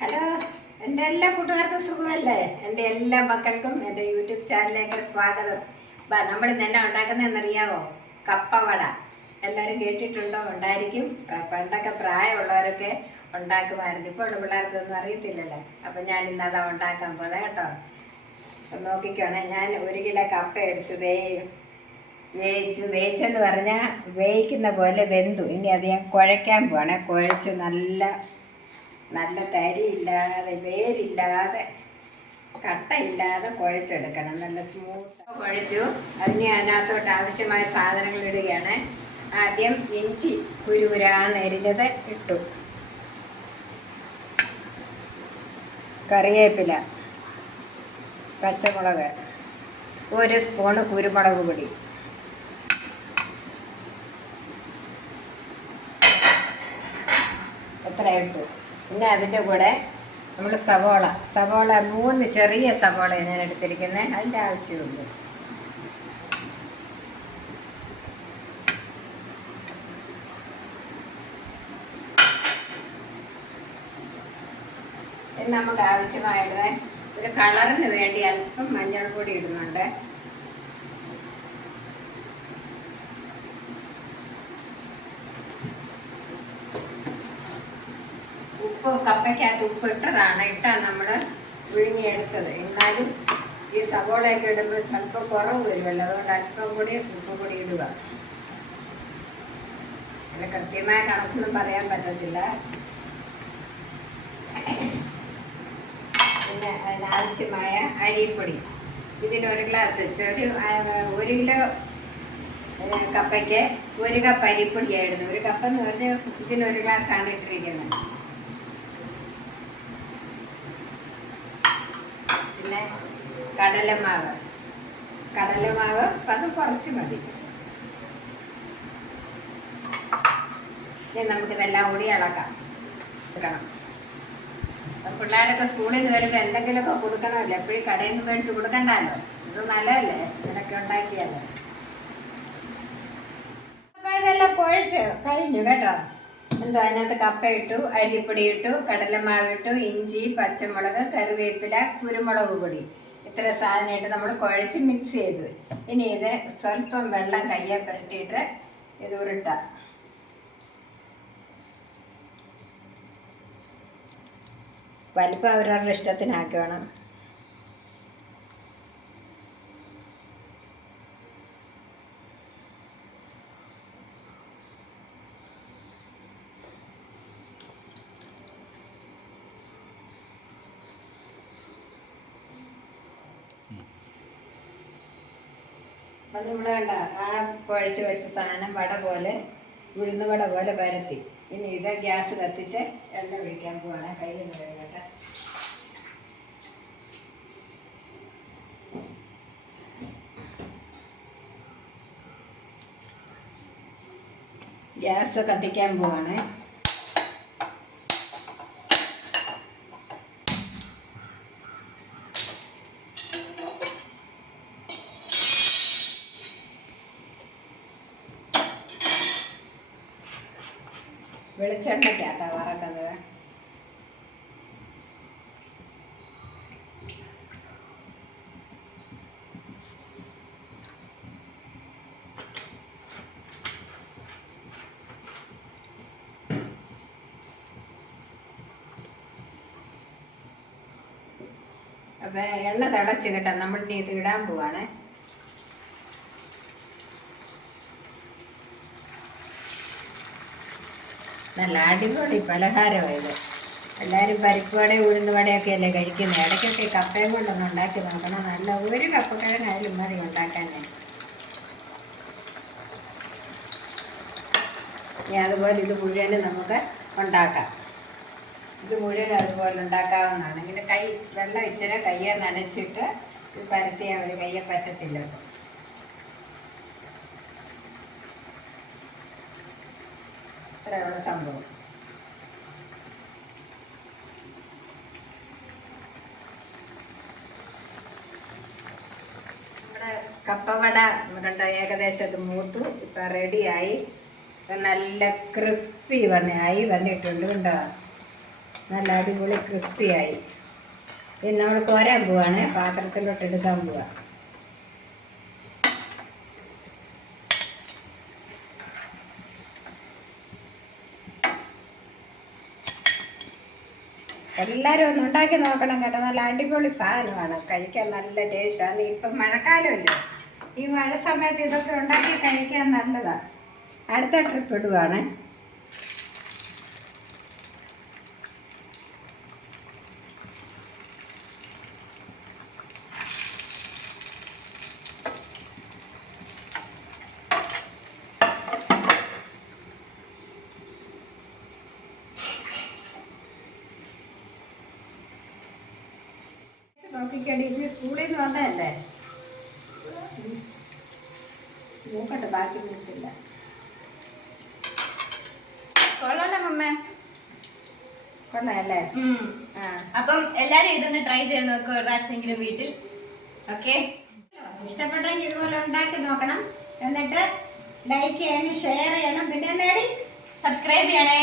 Hello, എൻ്റെ എല്ലാ കൂട്ടുകാർക്കും സുഖമല്ലേ? എൻ്റെ എല്ലാ മക്കൾക്കും എൻ്റെ യൂട്യൂബ് ചാനലിലേക്ക് സ്വാഗതം. നമ്മൾ ഇന്ന് എന്നാ ഉണ്ടാക്കുന്നതെന്നറിയാമോ? കപ്പവട. എല്ലാവരും കേട്ടിട്ടുണ്ടോ? ഉണ്ടായിരിക്കും. പണ്ടൊക്കെ പ്രായമുള്ളവരൊക്കെ ഉണ്ടാക്കുമായിരുന്നു. ഇപ്പോൾ ഉള്ള പിള്ളേർക്കൊന്നും അറിയത്തില്ലല്ലോ. അപ്പം ഞാൻ ഇന്ന് അതാ ഉണ്ടാക്കാൻ പോലെ കേട്ടോ. നോക്കിക്കോണേ, ഞാൻ 1 കിലോ കപ്പ എടുത്ത് വേവിച്ചെന്ന് പറഞ്ഞാൽ വേവിക്കുന്ന പോലെ വെന്തു. ഇനി അത് ഞാൻ കുഴയ്ക്കാൻ പോവാണേ. കുഴച്ച് നല്ല തരിയില്ലാതെ വേരില്ലാതെ കട്ടയില്ലാതെ കുഴച്ചെടുക്കണം. നല്ല സ്മൂത്ത് കുഴച്ചു. അതിന് അതിനകത്തോട്ട് ആവശ്യമായ സാധനങ്ങൾ ഇടുകയാണ്. ആദ്യം ഇഞ്ചി കുരുകുരാന്നെരിഞ്ഞത് ഇട്ടു, കറിവേപ്പില, പച്ചമുളക്, 1 സ്പൂണ് കുരുമുളക് പൊടി, എത്ര ഇട്ടു. പിന്നെ അതിൻ്റെ കൂടെ നമ്മൾ സവോള 3 ചെറിയ സവോള ഞാൻ എടുത്തിരിക്കുന്നത്. അതിൻ്റെ ആവശ്യമുള്ളൂ. നമുക്ക് ആവശ്യമായത് ഒരു കളറിന് വേണ്ടി അല്പം മഞ്ഞൾപ്പൊടി ഇടുന്നുണ്ട്. ഉപ്പ് കപ്പയ്ക്കകത്ത് ഉപ്പ് ഇട്ടാൽ നമ്മൾ വിഴുങ്ങിയെടുത്തത്. എന്നാലും ഈ സവോളയൊക്കെ ഇടുമ്പോൾ സ്വല്പം കുറവ് വരുമല്ലോ, അതുകൊണ്ട് അല്പം കൂടി ഉപ്പ് കൂടി ഇടുക. അതിന് കൃത്യമായ കണക്കൊന്നും പറയാൻ പറ്റത്തില്ല. പിന്നെ അതിനാവശ്യമായ അരിപ്പൊടി. ഇതിന് 1 ഗ്ലാസ് 1 കിലോ കപ്പയ്ക്ക് 1 കപ്പ് അരിപ്പൊടിയായിരുന്നു. 1 കപ്പ് എന്ന് പറഞ്ഞാൽ ഇതിന് 1 ഗ്ലാസ്സാണ് ഇട്ടിരിക്കുന്നത്. പിന്നെ കടലമാവ് അത് കുറച്ച് മതി. ഇനി നമുക്കിതെല്ലാം കൂടി എടുക്കണം. പിള്ളേരൊക്കെ സ്കൂളിൽ നിന്ന് വരുമ്പോൾ എന്തെങ്കിലുമൊക്കെ കൊടുക്കണമല്ലോ. എപ്പോഴും കടയിൽ നിന്ന് മേടിച്ച് കൊടുക്കണ്ടല്ലോ. ഇത് നല്ലതല്ലേ ഇതൊക്കെ ഉണ്ടാക്കിയാലോ. അപ്പോൾ ഇതെല്ലാം കുഴച്ച് കഴിഞ്ഞു കേട്ടോ. എന്തോ അതിനകത്ത് കപ്പ ഇട്ടു, അരിപ്പൊടി ഇട്ടു, കടലമാവ് ഇട്ടു, ഇഞ്ചി, പച്ചമുളക്, കറിവേപ്പില, കുരുമുളക് പൊടി, ഇത്ര സാധനമായിട്ട് നമ്മൾ കുഴച്ച് മിക്സ് ചെയ്തു. ഇനി ഇത് സ്വല്പം വെള്ളം കയ്യെ പുരട്ടിയിട്ട് ഇത് ഉരുട്ട. വലിപ്പം അവരവരുടെ ഇഷ്ടത്തിനാക്കി വേണം. അപ്പം നമ്മൾ കണ്ട ആ കുഴച്ച് വെച്ച സാധനം ഉഴുന്ന് വട പോലെ പരത്തി. ഇനി ഇത് ഗ്യാസ് കത്തിച്ച് എണ്ണ ഒഴിക്കാൻ പോവാണ്. കയ്യിൽ നിന്ന് കഴിഞ്ഞിട്ട് ഗ്യാസ് കത്തിക്കാൻ പോവാണ്. വെളിച്ചെണ്ണയ്ക്കകത്താണ് വറക്കുന്നത്. അപ്പം എണ്ണ തിളച്ച് കേട്ടോ. നമ്മൾ ഇനി ഇത് ഇടാൻ പോവാണ്. നല്ല അടിപൊളി പലഹാരമായത്. എല്ലാവരും പരിപ്പുവടയും ഉഴുന്നുവടയൊക്കെ അല്ലേ കഴിക്കുന്നത്. ഇടയ്ക്കൊക്കെ കപ്പയും കൊണ്ടൊന്ന് ഉണ്ടാക്കി നോക്കണം. നല്ല 1 കപ്പ് കിഴങ്ങായാലും മതി ഉണ്ടാക്കാനായിട്ട്. ഇനി അതുപോലെ ഇത് മുഴുവനും നമുക്ക് ഉണ്ടാക്കാം. ഇത് മുഴുവൻ അതുപോലെ ഉണ്ടാക്കാവുന്നതാണ്. ഇങ്ങനെ വെള്ളം ഇച്ചിരി കയ്യെ നനച്ചിട്ട് പരത്തിയാൽ മതി. കയ്യെ പറ്റത്തില്ല. ഇത്രയുള്ള സംഭവം. നമ്മുടെ കപ്പവട കണ്ട ഏകദേശം അത് മൂത്തു. ഇപ്പം റെഡിയായി. നല്ല ക്രിസ്പി വന്നിട്ടുണ്ട്. കണ്ടോ? നല്ല അടിപൊളി ക്രിസ്പിയായി. പിന്നെ നമ്മൾ കോരാൻ പോവാണ്, പാത്രത്തിലോട്ട് എടുക്കാൻ പോവാ. എല്ലാവരും ഒന്ന് ഉണ്ടാക്കി നോക്കണം കേട്ടോ. നല്ല അടിപൊളി സാധനമാണ്, കഴിക്കാൻ നല്ല ടേസ്റ്റാണ്. ഇപ്പം മഴക്കാലമല്ലേ, ഈ മഴ സമയത്ത് ഇതൊക്കെ ഉണ്ടാക്കി കഴിക്കാൻ നല്ലതാണ്. അടുത്ത ട്രിപ്പ് ഇടുവാണ്. നോക്കിക്കടി, ഇനി സ്കൂളിൽ നിന്ന് വന്നതല്ലേ, നോക്കട്ടെ ബാക്കി നോക്കില്ല. കൊള്ളാലോ മമ്മ, കൊള്ളാല്ലേ? അപ്പം എല്ലാരും ഇതൊന്ന് ട്രൈ ചെയ്ത് നോക്കുക ഒരു പ്രാവശ്യമെങ്കിലും വീട്ടിൽ. ഓക്കെ, ഇഷ്ടപ്പെട്ടെങ്കിൽ ഇതുപോലെ ഉണ്ടാക്കി നോക്കണം. എന്നിട്ട് ലൈക്ക് ചെയ്യണം, ഷെയർ ചെയ്യണം, പിന്നെ എന്നാടി സബ്സ്ക്രൈബ് ചെയ്യണേ.